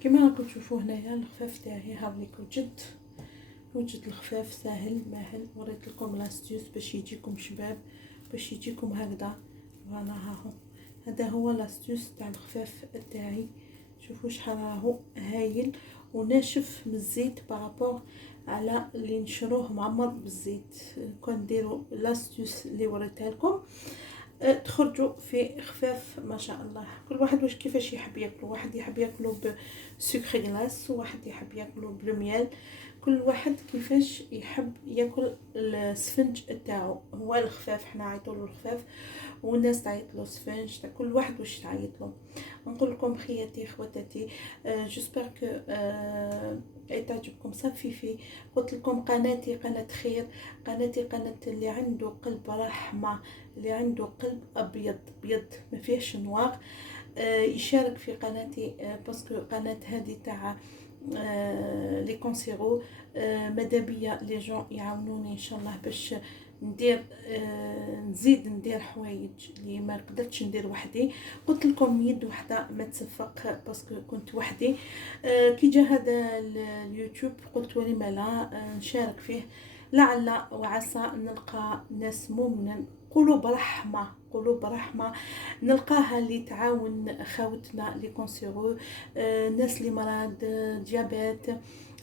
كما راكم تشوفوا هنايا الخفاف تاعي هاوليك وجد الخفاف ساهل ماهل. وريت لكم لاستيوس باش يجيكم شباب، باش يجيكم هكذا. فوالا هاهو هذا هو لاستيوس تاع الخفاف تاعي. شوفوا شحال راهو هايل وناشف من الزيت بارابور على اللي نشروه معمر بالزيت. كون ديروا لاستيوس اللي وريتها لكم تخرجوا في خفاف ما شاء الله. كل واحد واش كيفاش يحب ياكلو، واحد يحب ياكلو بسكر غلاس وواحد يحب ياكلو بالميال. كل واحد كيفاش يحب ياكل السفنج تاعو. هو الخفاف حنا عيطولو الخفاف والناس تعيطلو سفنج، تاع كل واحد واش تعيطلو. نقول لكم خياتي خواتاتي جيسبر كو تعجبكم صافي. في قلت لكم قناتي قناه خير، قناتي قناه اللي عنده قلب رحمه، اللي عنده قلب ابيض ابيض ما فيهش نوار يشارك في قناتي. باسكو قناه هذه تاع لي كونسيرو مدابيا لي جون يعاونوني ان شاء الله باش ندير نزيد ندير حوايج اللي ما قدرتش ندير وحدي. قلت لكم يد وحده ما تصفق باسكو كنت وحدي. كي جا هذا اليوتيوب قلت ولي ما لا نشارك فيه، لعل وعسى نلقى ناس مؤمنين قلوب رحمه قلوب رحمه نلقاها اللي تعاون خاوتنا لي كونسيرو، الناس اللي مرض ديابيت،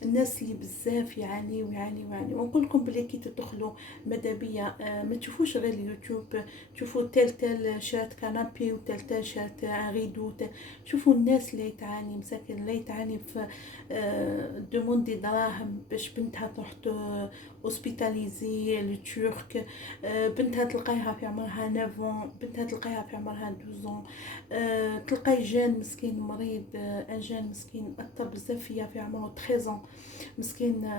الناس اللي بزاف يعاني ونقول لكم بلي كي تدخلوا مدابيا ما تشوفوش غير اليوتيوب، تشوفوا تال شات كانابي وتال شات غيدو. شوفوا الناس اللي تعاني مساكن، اللي تعاني في دوموندي دراهم باش بنتها تروح اوسبيتاليزي لترك، بنتها تلقايها في عمرها 9 بنتها تلقايها في عمرها 12 تلقاي جان مسكين مريض، ان جان مسكين اثر بزاف فيا في عمره 13 مسكين.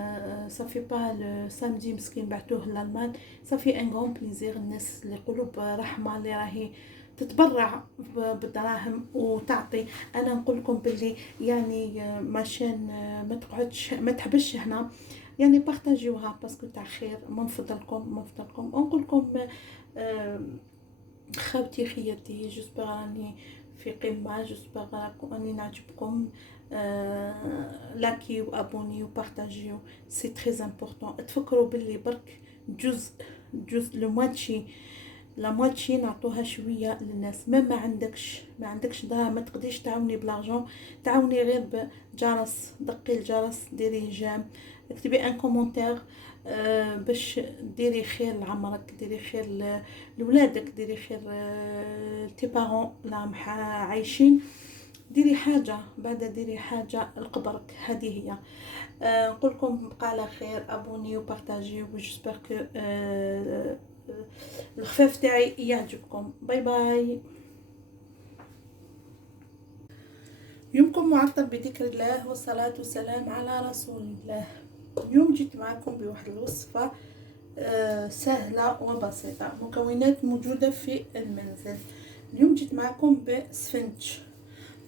صافي با لو سامدي مسكين بعتوه لالمان. صافي ان غون بليزير الناس اللي قلوب رحمه اللي راهي تتبرع بالدراهم وتعطي. انا نقول لكم باللي يعني ماشان ما تقعدش ما تحبش هنا، يعني بارطاجيوها باسكو تاع خير. من فضلكم نقول لكم خاوتي خياتي جيسبر راني في قمه، جيسبر راني نعجبكم. لاكي وابوني وبارطاجيو سي تري امبورطون. تفكروا باللي برك جزء لو مواتشي لا مواتشي نعطوها شويه للناس. ما عندكش دراهم ما تقدريش تعاوني بلارجون، تعاوني غير بجرس، دقي الجرس، ديري جيم، اكتبي ان كومونتير باش ديري خير لعمرك، ديري خير لولادك، ديري خير تي بارون راهم عايشين. ديري حاجه بعد ديري حاجه لقبرك. هذه هي. نقول لكم بقى على خير، ابوني وبارطاجي وجيسبر كو الخفاف تاعي يعجبكم. باي باي. يومكم معطر بذكر الله والصلاة والسلام على رسول الله. اليوم جيت معكم بواحد الوصفة سهلة وبسيطة، مكونات موجودة في المنزل. اليوم جيت معكم بسفنج.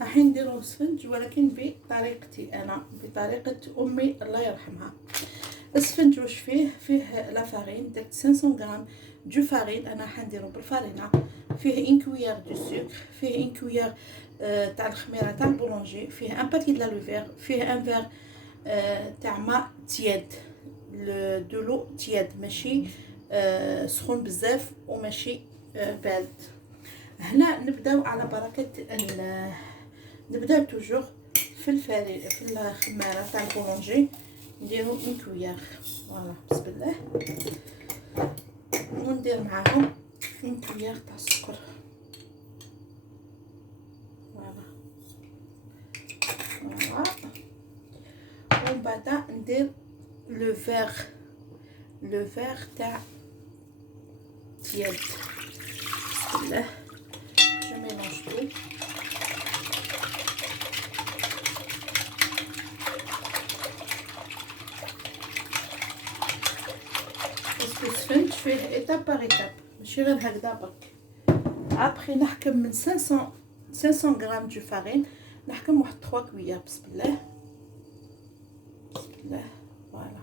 راح نديرو سفنج ولكن بطريقتي انا، بطريقة امي الله يرحمها. السفنج واش فيه لا فارين، درت 500 غرام دو فارين انا حنديرو بالفارينه، فيه ان كويير دو سكر، فيه ان كويير تاع الخميره تاع البولونجي، فيه ان باكي د لوفير، فيه ان فير تاع ماء تياد، دو لو تياد ماشي سخون بزاف وماشي بارد. هنا نبداو على بركه الله. نبداو توجور في الفارين في الخماره تاع البولونجي نديرو اون كويير. فوالا بسم الله. وندير معاهم اون كويير تاع السكر. فوالا ومن بعد ندير لو فيغ تاع تياد. بسم الله. جو ميلونج تو. السفنج فيه ايتاب باغ ايتاب ماشي غير هكذا برك. ابخي نحكم من 500 غرام دو فارين، نحكم واحد 3 كويير. بسم الله بسم الله. فوالا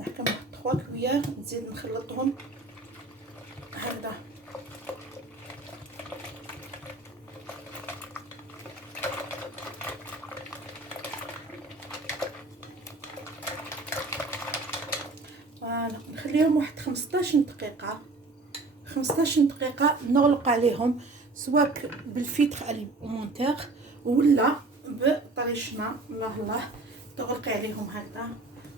نحكم واحد 3 كويير، نزيد نخلطهم هكذا. نخليهم واحد 15 دقيقه. 15 دقيقه نغلق عليهم، سواء بالفيتر اليمونتير ولا بطريشنا. الله تغلقي عليهم هكذا،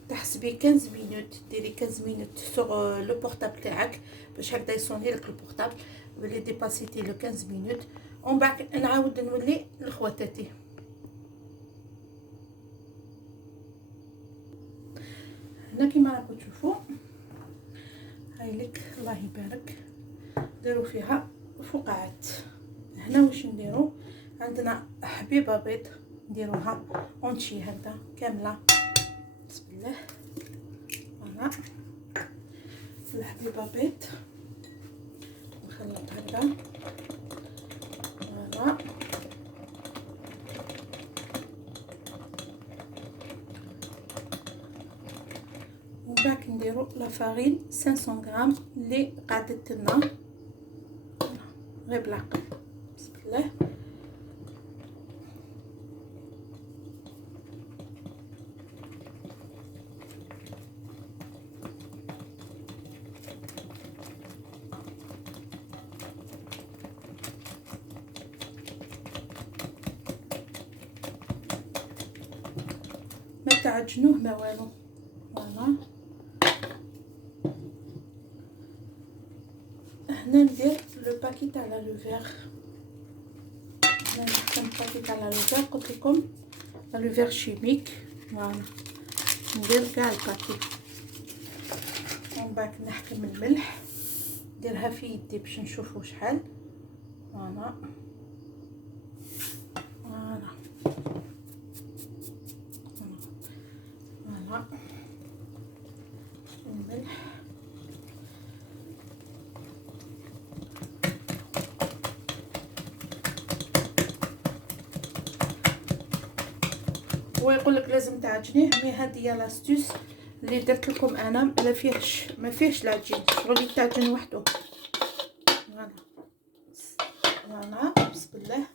تحسبي 15 مينوت، ديري 15 مينوت سوغ لو بورطابل تاعك باش هكذا يصوني لك البورطابل بلي ديباسيتي لو 15 مينوت. ومن بعد نعاود نولي لخواتاتي. هنا كيما راكم تشوفوا هاي لك الله يبارك، ديروا فيها فقاعات. هنا واش نديروا؟ عندنا حبيبه بيض نديروها اونشي هكذا كامله. بسم الله. فوالا الحبيبه بيض نخلط هكذا. فوالا ومن بعد نديروا لا فارين 500 غرام اللي قعدت لنا غير بالعقل. بسم الله. ما تعجنوه ما والو. فوالا هنا ندير لو باكي تاع لا لوفير. هنا نحكم باكي تاع لا لوفير، قلت لكم لا لوفير شيميك. فوالا ندير كاع الباكي. ومن بعد نحكم الملح، نديرها في يدي باش نشوفوا شحال. فوالا فوالا فوالا الملح. ويقول لك لازم تعجنيه، مي هذه هي لاستوس اللي درت لكم انا. ما فيهش العجين، شغل يتعجن وحده. فوالا فوالا بسم الله.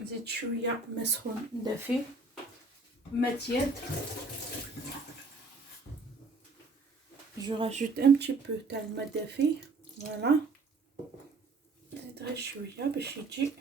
نزيد شويه ما سخون دافي متياد. جو راجوت ان بتي بو تاع الماء دافي. فوالا نزيد غير شويه باش يجي.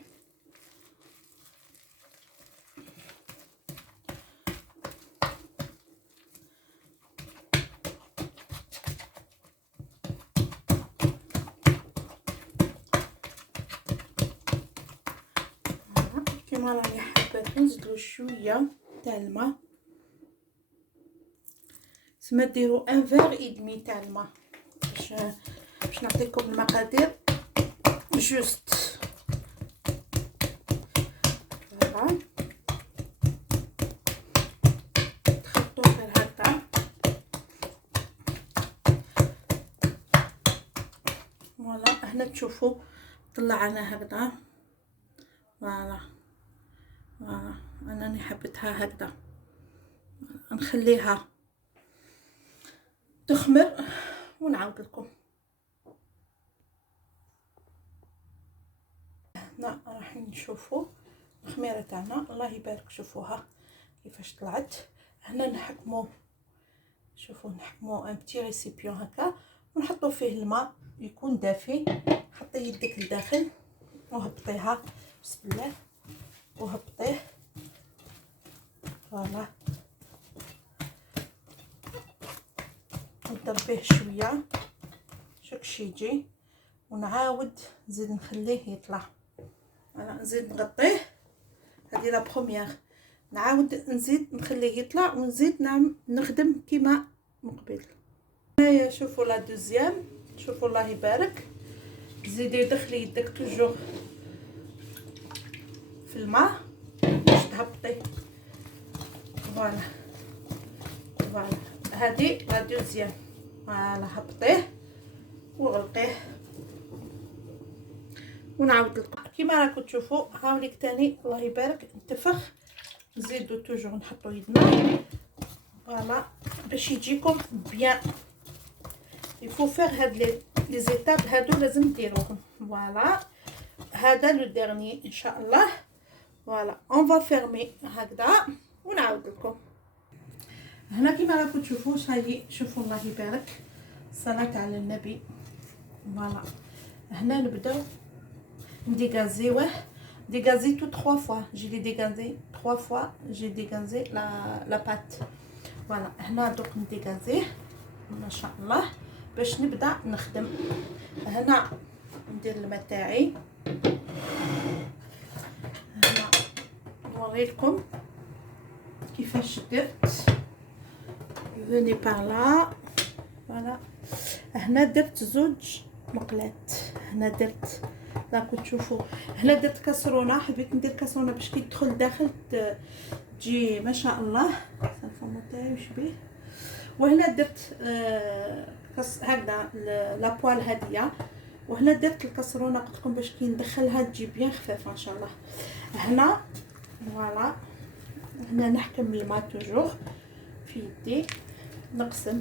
كيما راني حابه نزيدلو شويه تاع الماء. سما ديروا ان فيغ اي دمي تاع الماء باش نعطيكم المقادير جوست. فوالا تخلطوا غير هكا. فوالا هنا تشوفوا طلعنا هكذا. فوالا فوالا انا راني حبيتها هكذا. نخليها تخمر ونعاود لكم. هنا راح نشوفوا الخميره تاعنا الله يبارك. شوفوها كيفاش طلعت. هنا نحكموا، شوفوا نحكموا ان بتي ريسيبيون هكا ونحطوا فيه الماء يكون دافي. حطي يدك لداخل وهبطيها. بسم الله. وهبطيه. فوالا نضربيه شويه شكش يجي ونعاود نزيد نخليه يطلع. انا نزيد نغطيه. هذه لا بروميير. نعاود نزيد نخليه يطلع ونزيد نخدم كيما من قبل. هنايا شوفوا لا دوزيام. شوفوا الله يبارك. زيدي دخلي يدك توجور في الماء باش تهبطي. فوالا فوالا هذه لا دوزيام. فوالا هبطيه وغلقيه ونعاود لكم كيما راكم تشوفوا. هاوليك تاني الله يبارك انتفخ. نزيدو توجور نحطو يدنا. فوالا باش يجيكم بيان. يفو فيغ هاد لي زيتاب هادو لازم ديروهم. فوالا هذا لو ديرني ان شاء الله. فوالا اون فا فيرمي هكذا ونعاود لكم. هنا كيما راكم تشوفوا هذه، شوفوا الله يبارك، صلاة على النبي. فوالا هنا نبداو نديغازيوه، ديغازيتو 3 فوا، جي لي ديغازي 3 فوا، جي ديغازي لا بات. فوالا هنا دوك نديغازيه ما شاء الله باش نبدا نخدم. هنا ندير الماء تاعي، هنا نوريلكم كيفاش درت. فوني بار لا. فوالا هنا درت زوج مقلات، هنا درت راكم تشوفوا، هنا درت كاسرونه، حبيت ندير كاسرونه باش كي تدخل داخل تجي ما شاء الله. الفرن تاعي واش بيه. وهنا درت هكذا لابوال هاديه، وهنا درت الكاسرونه قلت لكم باش كي ندخلها تجي بيان خفيفه ان شاء الله. هنا فوالا هنا نحكم الماء توجور في يدي، نقسم.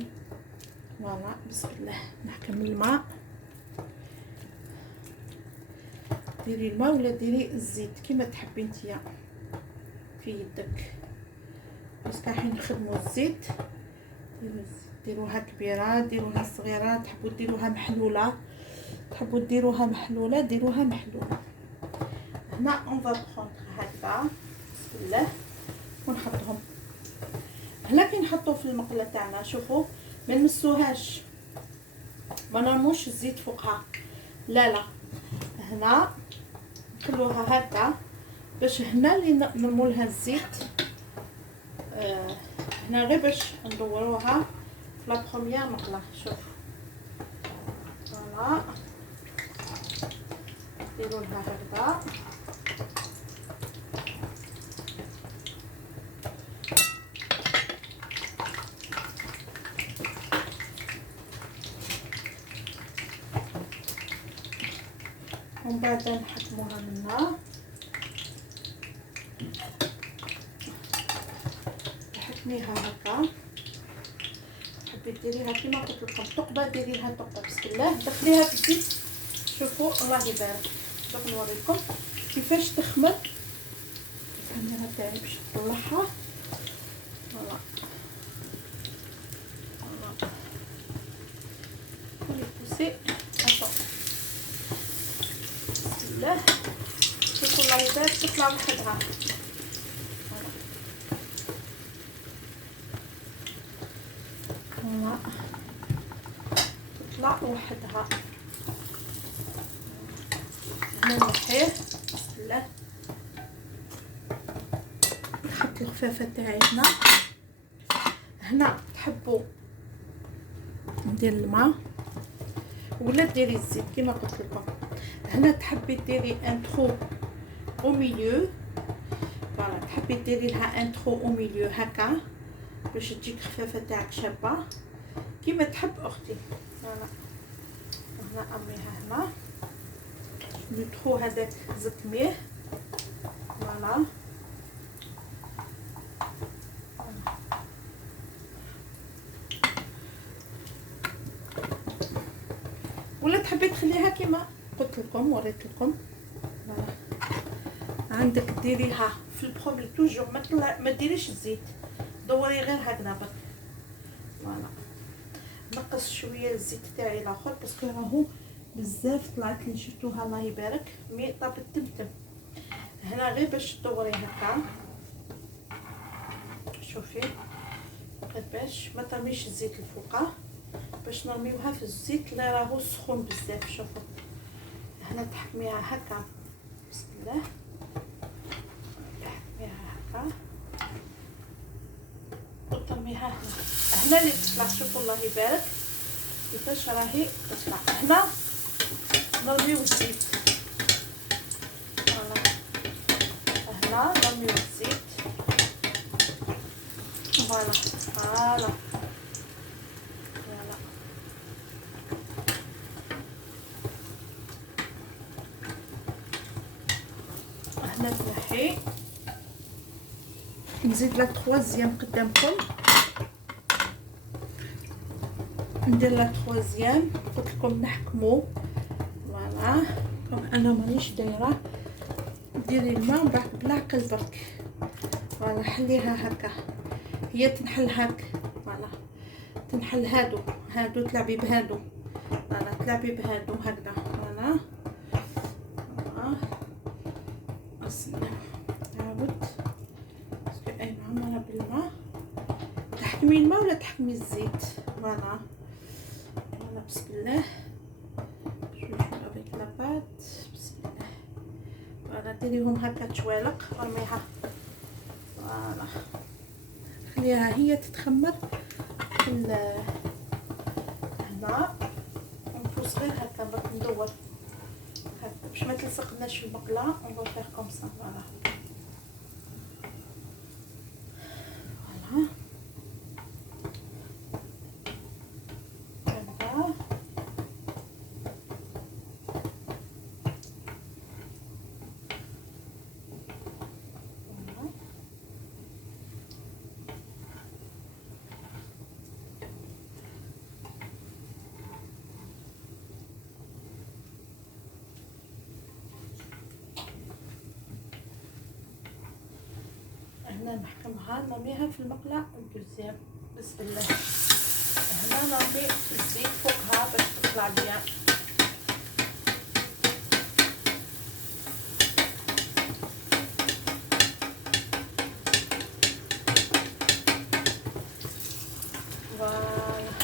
فوالا بسم الله نحكم الماء. ديري الماء ولا ديري الزيت كيما تحبي نتيا في يدك، بس كاين نخدموا الزيت. ديروها كبيره، ديروها صغيره، تحبوا ديروها محلوله، تحبوا ديروها محلوله ديروها محلوله. هنا اون فا بروندر هكذا بسم الله ونحطهم. هنا كي نحطو في المقله تاعنا شوفوا ما نمسوهاش، ما نرموش الزيت فوقها، لا لا، هنا نخلوها هكا باش هنا اللي نرمو لها الزيت. هنا غير باش ندوروها في لا بروميير مقله. شوف فوالا نديرو لها هكذا. ومن بعد نحكموها منها، نحكميها هكا. تحبي ديريها كيما قلت لكم ثقبه، ديريها ثقبه بسم الله، دخليها في الزيت. شوفوا الله يبارك، دوك نوريكم كيفاش تخمر. الكاميرا تاعي باش نطلعها. فوالا فوالا كولي بوسي هكا بسم الله. شوفوا الله يبارك تطلع وحدها. فوالا تطلع وحدها. هنا نحيه بسم الله، نحط الخفافه تاعي هنا. هنا تحبوا ندير الماء ولا ديري الزيت كيما قلت لكم. هنا تحبي ديري ان ترو او ميليو، فوالا تحبي ديري لها ان ترو او ميليو هكا باش تجيك خفافه تاعك شابه كيما تحب اختي. فوالا هنا اميها هنا لو ترو هذاك زكميه. فوالا ولا تحبي تخليها كيما قلت لكم وريت لكم. فوالا عندك ديريها في البرومي توجور ما ديريش الزيت، دوري غير هكذا برك. فوالا نقص شويه الزيت تاعي الاخر باسكو راهو بزاف طلعت لي، شفتوها الله يبارك مي طاب التمتم. هنا غير باش تدوري هكا، شوفي غير باش ما ترميش الزيت الفوقه، باش نرميوها في الزيت اللي راهو سخون بزاف. شوفوا هنا تحكميها هكا بسم الله، تحكميها هكا وترميها هنا اللي تطلع. شوفوا الله يبارك كيفاش راهي تطلع. هنا نرميو الزيت، فوالا هنا نرميو الزيت. فوالا فوالا فوالا هنا تنحي. نزيد لا تروازيام قدامكم، ندير لا تروازيام قلت لكم نحكمو. فوالا انا مانيش دايره. ديري الماء من بعد بالعقل برك، فوالا حليها هكا، هي تنحل هاك، فوالا تنحل هادو تلعبي بهادو، فوالا تلعبي بهادو هكذا، فوالا اصلا عاود باسكو اي معمره بالماء. تحكمي الماء ولا تحكمي الزيت؟ فوالا بسم الله. جو افيك لا بات، بسم الله. فوالا ديريهم هكا تشوالق ورميها، فوالا خليها هي تتخمر في هنا. ونفو صغير هكا برك ندور هكا باش ما تلصقناش في المقله. اون فو فيغ كوم سا، فوالا فوالا هكا. هنا نحكمها نرميها في المقلاة الدوزيام، بسم الله. هنا نرمي الزيت فوقها باش تطلع بيان. فوالا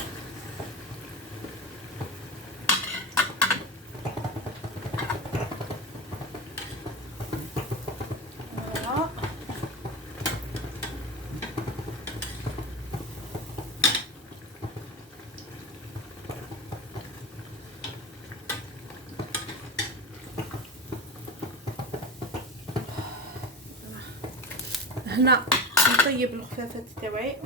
هنا نطيب الخفافات تاوعي.